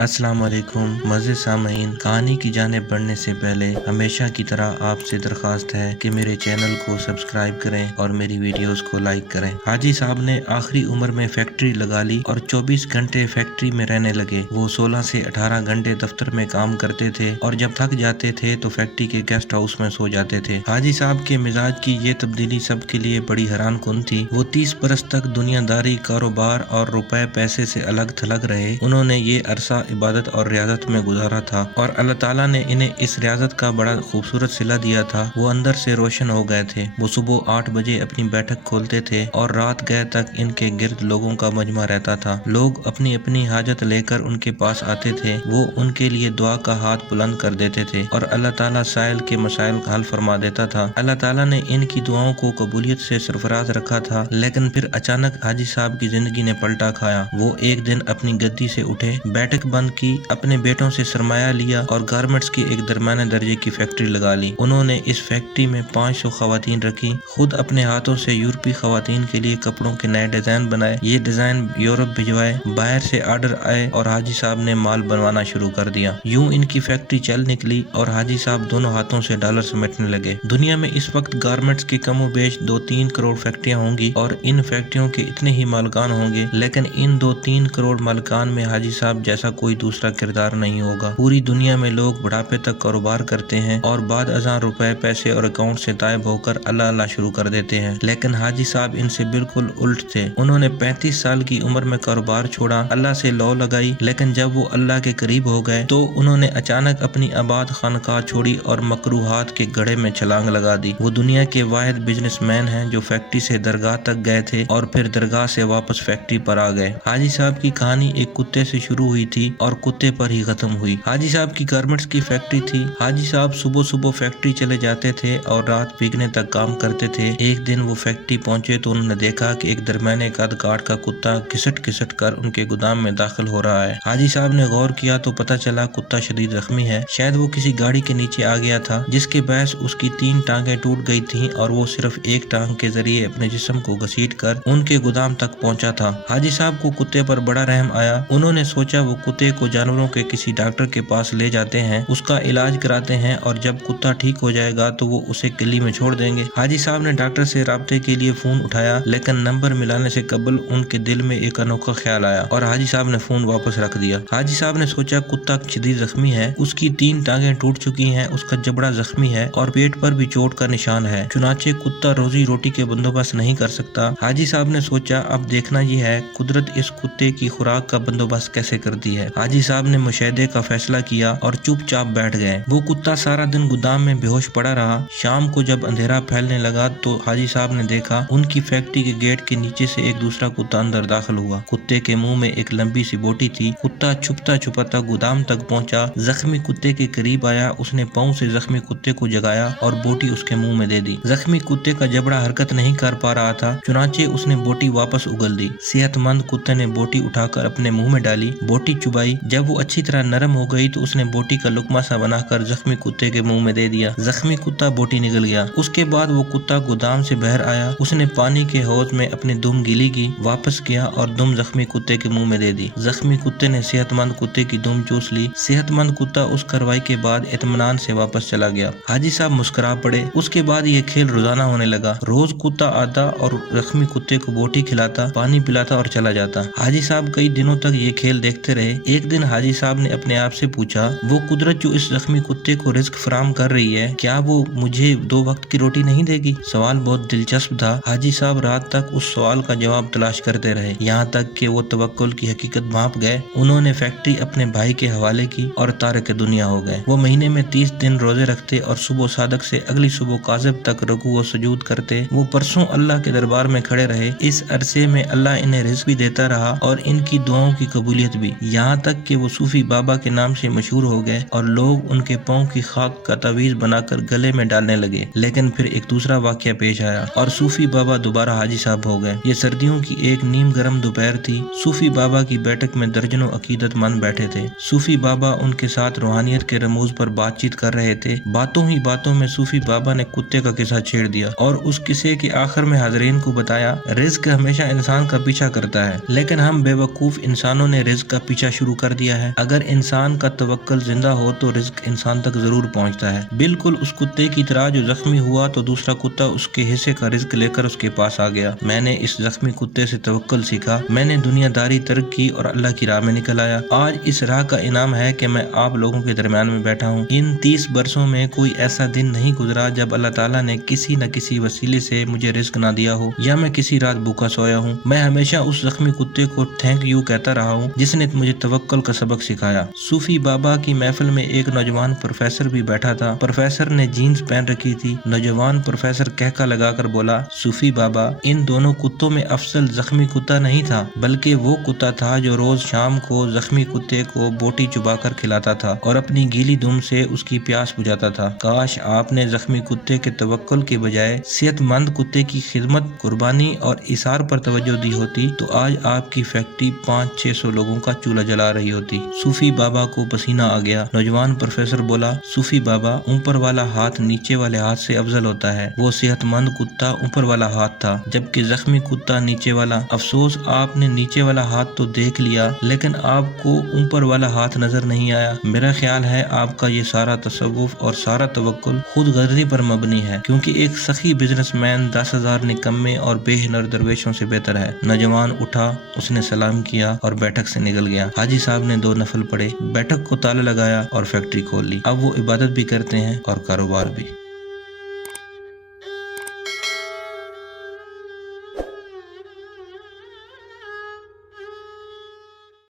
السلام علیکم مزے سامعین، کہانی کی جانب بڑھنے سے پہلے ہمیشہ کی طرح آپ سے درخواست ہے کہ میرے چینل کو سبسکرائب کریں اور میری ویڈیوز کو لائک کریں۔ حاجی صاحب نے آخری عمر میں فیکٹری لگا لی اور 24 گھنٹے فیکٹری میں رہنے لگے۔ وہ 16 سے 18 گھنٹے دفتر میں کام کرتے تھے اور جب تھک جاتے تھے تو فیکٹری کے گیسٹ ہاؤس میں سو جاتے تھے۔ حاجی صاحب کے مزاج کی یہ تبدیلی سب کے لیے بڑی حیران کن تھی۔ وہ 30 برس تک دنیا داری، کاروبار اور روپے پیسے سے الگ تھلگ رہے۔ انہوں نے یہ عرصہ عبادت اور ریاضت میں گزارا تھا اور اللہ تعالیٰ نے انہیں اس ریاضت کا بڑا خوبصورت صلہ دیا تھا۔ وہ اندر سے روشن ہو گئے تھے۔ وہ صبح 8 بجے اپنی بیٹھک کھولتے تھے اور رات گئے تک ان کے گرد لوگوں کا مجمع رہتا تھا۔ لوگ اپنی اپنی حاجت لے کر ان کے پاس آتے تھے۔ وہ ان کے لیے دعا کا ہاتھ بلند کر دیتے تھے اور اللہ تعالیٰ سائل کے مسائل کا حل فرما دیتا تھا۔ اللہ تعالیٰ نے ان کی دعاؤں کو قبولیت سے سرفراز رکھا تھا، لیکن پھر اچانک حاجی صاحب کی زندگی نے پلٹا کھایا۔ وہ ایک دن اپنی گدی سے اٹھے، بیٹھک بند کی، اپنے بیٹوں سے سرمایہ لیا اور گارمنٹس کی ایک درمیانے درجے کی فیکٹری لگا لی۔ انہوں نے اس فیکٹری میں 500 خواتین رکھی، خود اپنے ہاتھوں سے یورپی خواتین کے لیے کپڑوں کے نئے ڈیزائن بنائے، یہ ڈیزائن یورپ بھجوائے، باہر سے آرڈر آئے اور حاجی صاحب نے مال بنوانا شروع کر دیا۔ یوں ان کی فیکٹری چل نکلی اور حاجی صاحب دونوں ہاتھوں سے ڈالر سمیٹنے لگے۔ دنیا میں اس وقت گارمنٹس کی کم و بیش 2-3 کروڑ فیکٹریاں ہوں گی اور ان فیکٹریوں کے اتنے ہی مالکان ہوں گے، لیکن ان 2-3 کروڑ مالکان میں حاجی صاحب جیسا کوئی دوسرا کردار نہیں ہوگا۔ پوری دنیا میں لوگ بڑھاپے تک کاروبار کرتے ہیں اور بعد ازاں روپے پیسے اور اکاؤنٹ سے غائب ہو کر اللہ اللہ شروع کر دیتے ہیں، لیکن حاجی صاحب ان سے بالکل الٹ تھے۔ انہوں نے 35 سال کی عمر میں کاروبار چھوڑا، اللہ سے لو لگائی، لیکن جب وہ اللہ کے قریب ہو گئے تو انہوں نے اچانک اپنی آباد خانقاہ چھوڑی اور مکروہات کے گڑھے میں چھلانگ لگا دی۔ وہ دنیا کے واحد بزنس مین ہیں جو فیکٹری سے درگاہ تک گئے تھے اور پھر درگاہ سے واپس فیکٹری پر آ گئے۔ حاجی صاحب کی کہانی ایک کتے سے شروع ہوئی تھی اور کتے پر ہی ختم ہوئی۔ حاجی صاحب کی گارمنٹس کی فیکٹری تھی۔ حاجی صاحب صبح فیکٹری چلے جاتے تھے اور رات بھیگنے تک کام کرتے تھے۔ ایک دن وہ فیکٹری پہنچے تو انہوں نے دیکھا کہ ایک درمیانے قد کاٹ کا کتا گھسٹ گھسٹ کر ان کے گودام میں داخل ہو رہا ہے۔ حاجی صاحب نے غور کیا تو پتہ چلا کتا شدید زخمی ہے، شاید وہ کسی گاڑی کے نیچے آ گیا تھا جس کے باعث اس کی 3 ٹانگیں ٹوٹ گئی تھیں اور وہ صرف ایک ٹانگ کے ذریعے اپنے جسم کو گھسیٹ کر ان کے گودام تک پہنچا تھا۔ حاجی صاحب کو کتے پر بڑا رحم آیا۔ انہوں نے سوچا وہ کتے کو جانوروں کے کسی ڈاکٹر کے پاس لے جاتے ہیں، اس کا علاج کراتے ہیں اور جب کتا ٹھیک ہو جائے گا تو وہ اسے گلی میں چھوڑ دیں گے۔ حاجی صاحب نے ڈاکٹر سے رابطے کے لیے فون اٹھایا، لیکن نمبر ملانے سے قبل ان کے دل میں ایک انوکھا خیال آیا اور حاجی صاحب نے فون واپس رکھ دیا۔ حاجی صاحب نے سوچا کتا شدید زخمی ہے، اس کی 3 ٹانگیں ٹوٹ چکی ہیں، اس کا جبڑا زخمی ہے اور پیٹ پر بھی چوٹ کا نشان ہے، چنانچہ کتا روزی روٹی کے بندوبست نہیں کر سکتا۔ حاجی صاحب نے سوچا اب دیکھنا یہ ہے قدرت اس کتے کی خوراک کا بندوبست کیسے کرتی ہے۔ حاجی صاحب نے مشاہدے کا فیصلہ کیا اور چپ چاپ بیٹھ گئے۔ وہ کتا سارا دن گودام میں بے ہوش پڑا رہا۔ شام کو جب اندھیرا پھیلنے لگا تو حاجی صاحب نے دیکھا ان کی فیکٹری کے گیٹ کے نیچے سے ایک دوسرا کتا اندر داخل ہوا۔ کتے کے منہ میں ایک لمبی سی بوٹی تھی۔ کتا چھپتا چھپاتا گودام تک پہنچا، زخمی کتے کے قریب آیا، اس نے پاؤں سے زخمی کتے کو جگایا اور بوٹی اس کے منہ میں دے دی۔ زخمی کتے کا جبڑا حرکت نہیں کر پا رہا تھا، چنانچہ اس نے بوٹی واپس اگل دی۔ صحت مند کتے نے بوٹی اٹھا کر اپنے منہ میں ڈالی، بوٹی چبائی، جب وہ اچھی طرح نرم ہو گئی تو اس نے بوٹی کا لقمہ سا بنا کر زخمی کتے کے منہ میں دے دیا۔ زخمی کتا بوٹی نگل گیا۔ اس کے بعد وہ کتا گودام سے باہر آیا، اس نے پانی کے حوض میں اپنی دم گیلی کی، واپس گیا اور دم زخمی کتے کے منہ میں دے دی۔ زخمی کتے نے صحت مند کتے کی دم چوس لی۔ صحت مند کتا اس کارروائی کے بعد اطمینان سے واپس چلا گیا۔ حاجی صاحب مسکرا پڑے۔ اس کے بعد یہ کھیل روزانہ ہونے لگا۔ روز کتا آتا اور زخمی کتے کو بوٹی کھلاتا، پانی پلاتا اور چلا جاتا۔ حاجی صاحب کئی دنوں تک یہ کھیل دیکھتے رہے۔ ایک دن حاجی صاحب نے اپنے آپ سے پوچھا، وہ قدرت جو اس زخمی کتے کو رزق فراہم کر رہی ہے، کیا وہ مجھے 2 وقت کی روٹی نہیں دے گی؟ سوال بہت دلچسپ تھا۔ حاجی صاحب رات تک اس سوال کا جواب تلاش کرتے رہے، یہاں تک کہ وہ توکل کی حقیقت بھانپ گئے۔ انہوں نے فیکٹری اپنے بھائی کے حوالے کی اور تارک دنیا ہو گئے۔ وہ مہینے میں 30 دن روزے رکھتے اور صبح صادق سے اگلی صبح کاذب تک رکوع و سجود کرتے۔ وہ پرسوں اللہ کے دربار میں کھڑے رہے۔ اس عرصے میں اللہ انہیں رزق بھی دیتا رہا اور ان کی دعاؤں کی قبولیت بھی، یہاں تک کہ وہ صوفی بابا کے نام سے مشہور ہو گئے اور لوگ ان کے پاؤں کی خاک کا تعویذ بنا کر گلے میں ڈالنے لگے۔ لیکن پھر ایک دوسرا واقعہ پیش آیا اور صوفی بابا دوبارہ حاجی صاحب ہو گئے۔ یہ سردیوں کی ایک نیم گرم دوپہر تھی۔ صوفی بابا کی بیٹھک میں درجنوں عقیدت مند بیٹھے تھے۔ صوفی بابا ان کے ساتھ روحانیت کے رموز پر بات چیت کر رہے تھے۔ باتوں ہی باتوں میں صوفی بابا نے کتے کا قصہ چھیڑ دیا اور اس قصے کے آخر میں حاضرین کو بتایا، رزق ہمیشہ انسان کا پیچھا کرتا ہے، لیکن ہم بے وقوف انسانوں نے رزق کا پیچھا شروع شروع کر دیا ہے۔ اگر انسان کا توکل زندہ ہو تو رزق انسان تک ضرور پہنچتا ہے، بالکل اس کتے کی طرح جو زخمی ہوا تو دوسرا کتا اس کے حصے کا رزق لے کر اس کے پاس آ گیا۔ میں نے اس زخمی کتے سے توکل سیکھا، میں نے دنیا داری ترک کی اور اللہ کی راہ میں نکل آیا۔ آج اس راہ کا انعام ہے کہ میں آپ لوگوں کے درمیان میں بیٹھا ہوں۔ ان 30 برسوں میں کوئی ایسا دن نہیں گزرا جب اللہ تعالیٰ نے کسی نہ کسی وسیلے سے مجھے رزق نہ دیا ہو یا میں کسی رات بھوکا سویا ہوں۔ میں ہمیشہ اس زخمی کتے کو تھینک یو کہتا رہا ہوں جس نے مجھے توکل کا سبق سکھایا۔ صوفی بابا کی محفل میں ایک نوجوان پروفیسر بھی بیٹھا تھا۔ پروفیسر نے جینز پہن رکھی تھی۔ نوجوان پروفیسر کہکا لگا کر بولا، صوفی بابا، ان دونوں کتوں میں افضل زخمی کتا نہیں تھا، بلکہ وہ کتا تھا جو روز شام کو زخمی کتے کو بوٹی چبا کر کھلاتا تھا اور اپنی گیلی دم سے اس کی پیاس بجھاتا تھا۔ کاش آپ نے زخمی کتے کے توکل کے بجائے صحت مند کتے کی خدمت، قربانی اور ایثار پر توجہ دی ہوتی تو آج آپ کی فیکٹری 500-600 لوگوں کا چولہا جلا رہی ہوتی۔ صوفی بابا کو پسینہ آ گیا۔ نوجوان پروفیسر بولا، صوفی بابا، اوپر والا ہاتھ نیچے والے ہاتھ سے افضل ہوتا ہے۔ وہ صحت مند کتا اوپر والا ہاتھ تھا جبکہ زخمی کتا نیچے والا۔ افسوس آپ نے نیچے والا ہاتھ تو دیکھ لیا لیکن آپ کو اوپر والا ہاتھ نظر نہیں آیا۔ میرا خیال ہے آپ کا یہ سارا تصوف اور سارا توکل خود غرضی پر مبنی ہے، کیونکہ ایک سخی بزنس مین 10,000 نکمے اور بے ہنر درویشوں سے بہتر ہے۔ نوجوان اٹھا، اس نے سلام کیا اور بیٹھک سے نکل گیا۔ حاجی صاحب نے 2 نفل پڑھے، بیٹھک کو تالا لگایا اور فیکٹری کھول لی۔ اب وہ عبادت بھی کرتے ہیں اور کاروبار بھی۔